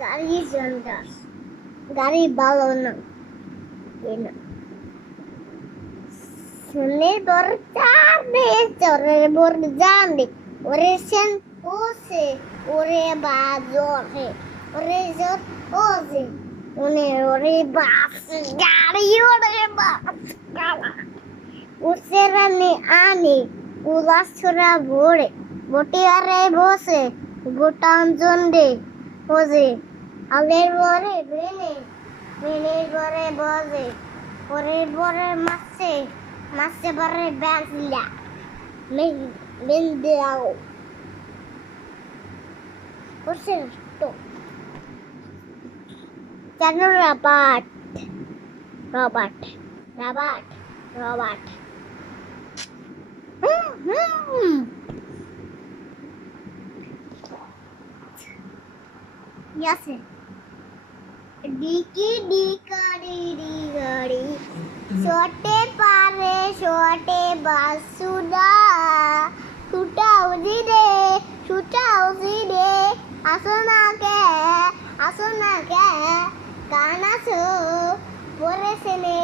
গাড়ি জন্ডাস গাড়ি ভালো না কেনা শুনে বর চাঁদে চরে বর জানে ওরে সেন ওসে ওরে বাজরে ওরে জোর ওসে ওরে বাস গাড়ি ওরে বাস গালা উসেরানে আনে উলাসরা ভোরে বটে আরে বসে গোটান জন্ডে ওজে আগের বরে বেনে বেনের বরে বজে পরের বরে মাসে মাসে বরে ব্যাসলা মেন্দেও করছে তো কেন রবাট রবাট রবাট রবাট Yes. Diki dikari digari, छोटे पारे छोटे बासुदा, छुटा उसी दे, असोना के, काना सो, पोरे से ने,